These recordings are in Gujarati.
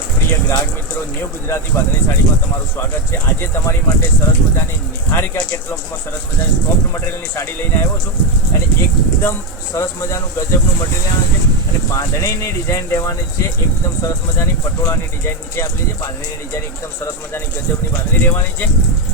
પ્રિય ગ્રાહક મિત્રો, ન્યૂ ગુજરાતી બાંધણી સાડીમાં તમારું સ્વાગત છે। આજે તમારી માટે સરસ મજાની નિહારિકા કેટલોગમાં સરસ મજાની સોફ્ટ મટીરિયલની સાડી લઈને આવ્યો છું અને એકદમ સરસ મજાનું ગજબનું મટીરિયલ છે અને બાંધણીની ડિઝાઇન રહેવાની છે। એકદમ સરસ મજાની પટોળાની ડિઝાઇન નીચે આપેલી છે। બાંધણીની ડિઝાઇન એકદમ સરસ મજાની ગજબની બાંધણી રહેવાની છે।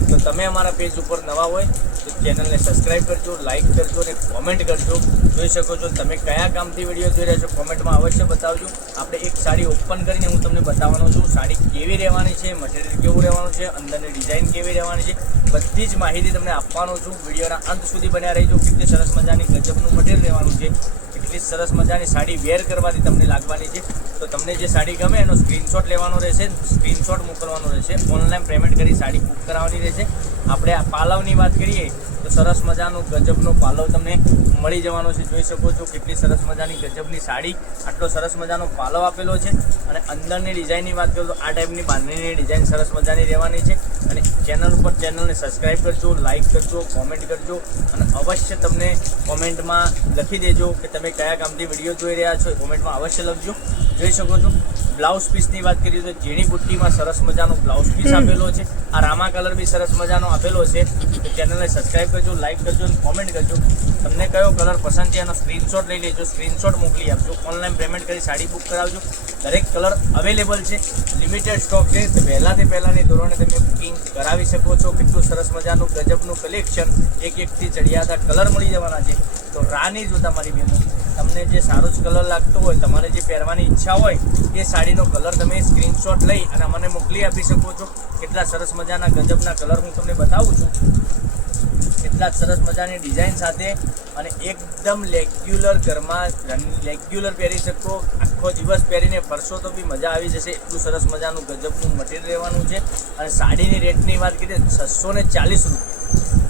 તો તમે અમારા પેજ ઉપર નવા હોય તો ચેનલને સબસ્ક્રાઇબ કરજો, લાઇક કરજો અને કોમેન્ટ કરજો। જોઈ શકો છો તમે કયા કામથી વિડીયો જોઈ રહ્યા છો કોમેન્ટમાં અવશ્ય બતાવજો। આપણે એક સાડી ઓપન કરીને હું તમને બતાવવાનો છું સાડી કેવી રહેવાની છે, મટીરિયલ કેવું રહેવાનું છે, અંદરની ડિઝાઇન કેવી રહેવાની છે, બધી જ માહિતી તમને આપવાનો છું। વિડીયોના અંત સુધી બન્યા રહેજો। કેટલી સરસ મજાની ગજબનું મટીરિયલ રહેવાનું છે, કેટલી સરસ મજાની સાડી વેર કરવાથી તમને લાગવાની છે। તો તમને જે સાડી ગમે એનો સ્ક્રીનશોટ લેવાનો રહેશે, સ્ક્રીનશોટ મોકલવાનો રહેશે, ઓનલાઈન પેમેન્ટ કરી સાડી બુક કરાવવાની રહેશે। આપણે આ પાલવની વાત કરીએ તો સરસ મજાનું ગજબનો પાલવ તમને મળી જવાનો છે। જોઈ શકો છો કેટલી સરસ મજાની ગજબની સાડી, આટલો સરસ મજાનો પાલવ આપેલો છે અને અંદરની ડિઝાઇનની વાત કરું તો આ ટાઈપની બાંધણીની ડિઝાઇન સરસ મજાની રહેવાની છે। અને ચેનલ ઉપર ચેનલને સબસ્ક્રાઈબ કરજો, લાઇક કરજો, કોમેન્ટ કરજો અને અવશ્ય તમને કોમેન્ટમાં લખી દેજો કે તમે કયા કામથી વિડીયો જોઈ રહ્યા છો, કોમેન્ટમાં અવશ્ય લખજો। જોઈ શકો છો બ્લાઉઝ પીસની વાત કરીએ તો ઝીણી બુટ્ટીમાં સરસ મજાનો બ્લાઉઝ પીસ આપેલો છે। આ રામા કલર બી સરસ મજાનો આપેલો છે। તો ચેનલને સબસ્ક્રાઈબ કરજો, લાઇક કરજો અને કોમેન્ટ કરજો। તમને કયો કલર પસંદ છે એનો સ્ક્રીનશોટ લઈ લેજો, સ્ક્રીનશોટ મોકલી આપજો, ઓનલાઈન પેમેન્ટ કરી સાડી બુક કરાવજો। દરેક કલર અવેલેબલ છે, લિમિટેડ સ્ટોક છે, તો પહેલાંની ધોરણે તમે બુકિંગ કરાવી શકો છો। કેટલું સરસ મજાનું ગજબનું કલેક્શન, એકથી ચડિયાતા કલર મળી જવાના છે। તો રાહ નહીં જોતા મારી બહેનો, તમને જે સારો જ કલર લાગતો હોય, તમારે જે પહેરવાની ઈચ્છા હોય એ સાડીનો કલર તમે સ્ક્રીનશોટ લઈ અને મને મોકલી આપી શકો છો। કેટલા સરસ મજાના ગજબના કલર હું તમને બતાવું છું, કેટલા સરસ મજાની ડિઝાઇન સાથે અને એકદમ રેગ્યુલર ઘરમાં રેગ્યુલર પહેરી શકો, આખો દિવસ પહેરીને ફરશો તો બી મજા આવી જશે। એટલું સરસ મજાનું ગજબનું મટીરિયલ રહેવાનું છે। અને સાડીની રેટની વાત કરીએ 640 રૂપિયા,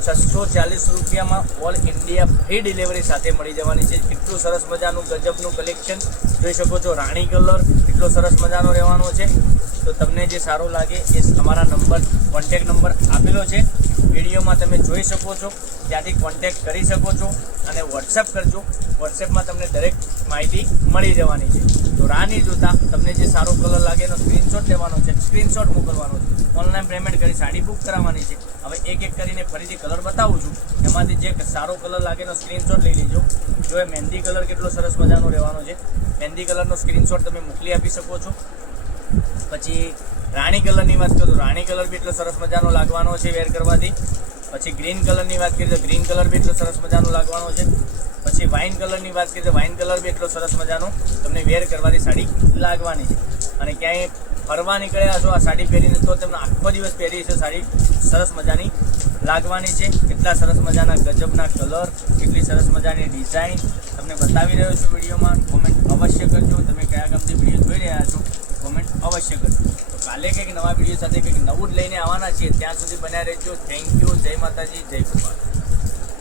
640 રૂપિયામાં ઓલ ઇન્ડિયા ફ્રી ડિલિવરી સાથે મળી જવાની છે। કેટલું સરસ મજાનું ગજબનું કલેક્શન જોઈ શકો છો। રાણી કલર એટલો સરસ મજાનો રહેવાનો છે। તો તમને જે સારું લાગે એ અમારા નંબર, કોન્ટેક નંબર આપેલો છે વિડીયોમાં, તમે જોઈ શકો છો, ત્યાંથી કોન્ટેક્ટ કરી શકો છો અને વોટ્સએપ કરજો। વોટ્સએપમાં તમને દરેક માહિતી મળી જવાની છે। તો રાહ નહીં જોતા, તમને જે સારો કલર લાગે એનો સ્ક્રીનશોટ લેવાનો છે, સ્ક્રીનશોટ મોકલવાનો છે, ઓનલાઈન પેમેન્ટ કરી સાડી બુક કરાવવાની છે। હવે એક એક કરીને ફરીથી કલર બતાવું છું, એમાંથી જે સારો કલર લાગે એનો સ્ક્રીનશોટ લઈ લેજો। જો એ મહેંદી કલર કેટલો સરસ મજાનો રહેવાનો છે, મહેંદી કલરનો સ્ક્રીનશોટ તમે મોકલી આપી શકો છો। પછી રાણી કલરની વાત કરું તો રાણી કલર બી એટલો સરસ મજાનો લાગવાનો છે વેર કરવાથી। પછી ગ્રીન કલરની વાત કરીએ તો ગ્રીન કલર બી એટલો સરસ મજાનો લાગવાનો છે। પછી વાઇન કલરની વાત કરીએ તો વાઇન કલર બી એટલો સરસ મજાનો તમને વેર કરવાથી સાડી લાગવાની છે। અને ક્યાંય ફરવા નીકળ્યા છો આ સાડી પહેરીને તો તમને આખો દિવસ પહેરી છે સાડી સરસ મજાની લાગવાની છે। કેટલા સરસ મજાના ગજબના કલર, કેટલી સરસ મજાની ડિઝાઇન તમને બતાવી રહ્યો છું વિડીયોમાં। કોમેન્ટ અવશ્ય કરજો, તમે કયા ગામથી વિડીયો જોઈ રહ્યા છો કોમેન્ટ અવશ્ય કરજો। તો કાલે કંઈક નવા વિડીયો સાથે કંઈક નવું જ લઈને આવવાના છીએ, ત્યાં સુધી બન્યા રહેજો। થેન્ક યુ, જય માતાજી, જય કૃપા।